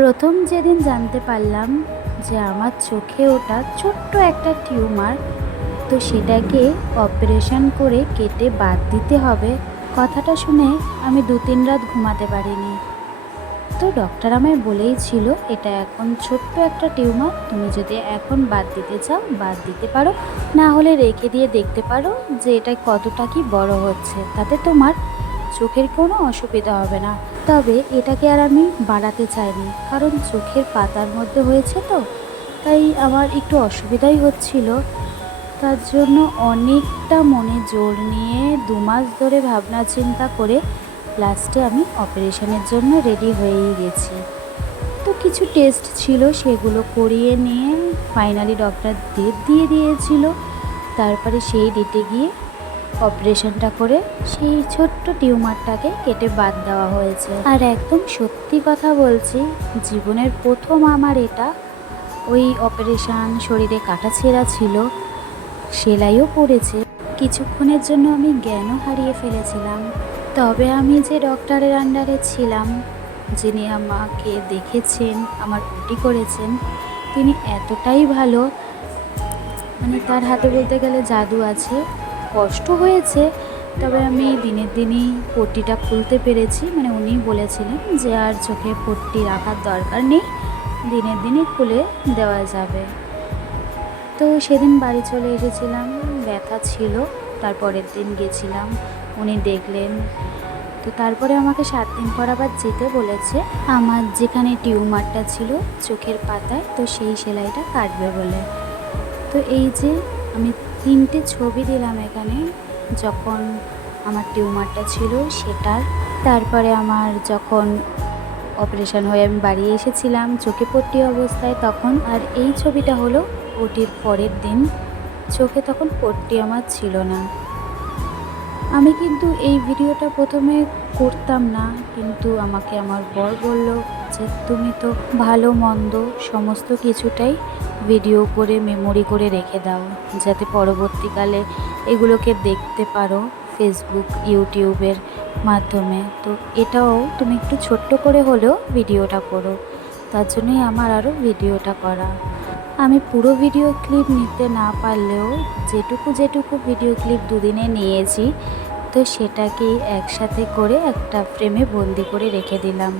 প্রথম যেদিন জানতে পারলাম যে আমার চোখে ওটা ছোট্ট একটা টিউমার, তো সেটাকে অপারেশন করে কেটে বাদ দিতে হবে, কথাটা শুনে আমি 2-3 রাত ঘুমাতে পারিনি। তো ডক্টর আমায় বলেই ছিল এটা এখন ছোট্ট একটা টিউমার, তুমি যদি এখন বাদ দিতে চাও বাদ দিতে পারো, না হলে রেখে দিয়ে দেখতে পারো যে এটা কতটা কি বড় হচ্ছে, তাতে তোমার চোখের কোনো অসুবিধা হবে না। তবে এটাকে আর আমি বাড়াতে চাইনি, কারণ চোখের পাতার মধ্যে হয়েছে তো, তাই আমার একটু অসুবিধাই হচ্ছিল। তার জন্য অনেকটা মনে জোর নিয়ে 2 মাস ধরে ভাবনা চিন্তা করে লাস্টে আমি অপারেশনের জন্য রেডি হয়েই গেছি। তো কিছু টেস্ট ছিল সেগুলো করিয়ে নিয়ে ফাইনালি ডক্টর ডেট দিয়ে দিয়েছিল। তারপরে সেই ডেটে গিয়ে অপারেশনটা করে সেই ছোট্ট টিউমারটাকে কেটে বাদ দেওয়া হয়েছে। আর একদম সত্যি কথা বলছি, জীবনের প্রথম আমার এটা। ওই অপারেশান, শরীরে কাটাছেঁড়া ছিল, সেলাইও পড়েছে, কিছুক্ষণের জন্য আমি জ্ঞানও হারিয়ে ফেলেছিলাম। তবে আমি যে ডক্টরের আন্ডারে ছিলাম, যিনি আমাকে দেখেছেন, আমার ওটি করেছেন, তিনি এতটাই ভালো, মানে তার হাতে বলতে গেলে জাদু আছে। কষ্ট হয়েছে, তবে আমি দিনের দিনই পট্টিটা খুলতে পেরেছি। মানে উনি বলেছিলেন যে আর চোখে পট্টি রাখার দরকার নেই, দিনের দিনই খুলে দেওয়া যাবে। তো সেদিন বাড়ি চলে এসেছিলাম, ব্যথা ছিল, তারপরের দিন গেছিলাম, উনি দেখলেন। তো তারপরে আমাকে 7 দিন পর আবার যেতে বলেছে, আমার যেখানে টিউমারটা ছিল চোখের পাতায়, তো সেই সেলাইটা কাটবে বলে। তো এই যে আমি 3টে ছবি দিলাম এখানে, যখন আমার টিউমারটা ছিল সেটার, তারপরে আমার যখন অপারেশন হয়ে আমি বাড়ি এসেছিলাম চোখে পট্টি অবস্থায় তখন, আর এই ছবিটা হলো ওটির পরের দিন। চোখে তখন পট্টি আমার ছিল না। আমি কিন্তু এই ভিডিওটা প্রথমে করতাম না, কিন্তু আমাকে আমার বর বলল যে তুমি তো ভালো মন্দ সমস্ত কিছুটাই ভিডিও করে মেমোরি করে রেখে দাও, যাতে পরবর্তীকালে এগুলোকে দেখতে পারো ফেসবুক ইউটিউবের মাধ্যমে। তো এটাও তুমি একটু ছোট্ট করে হলেও ভিডিওটা করো, তার জন্যই আমার আরও ভিডিওটা করা। আমি পুরো ভিডিও ক্লিপ নিতে না পারলেও যেটুকু ভিডিও ক্লিপ দুদিনে নিয়েছি, তো সেটাকেই একসাথে করে একটা ফ্রেমে বন্দি করে রেখে দিলাম।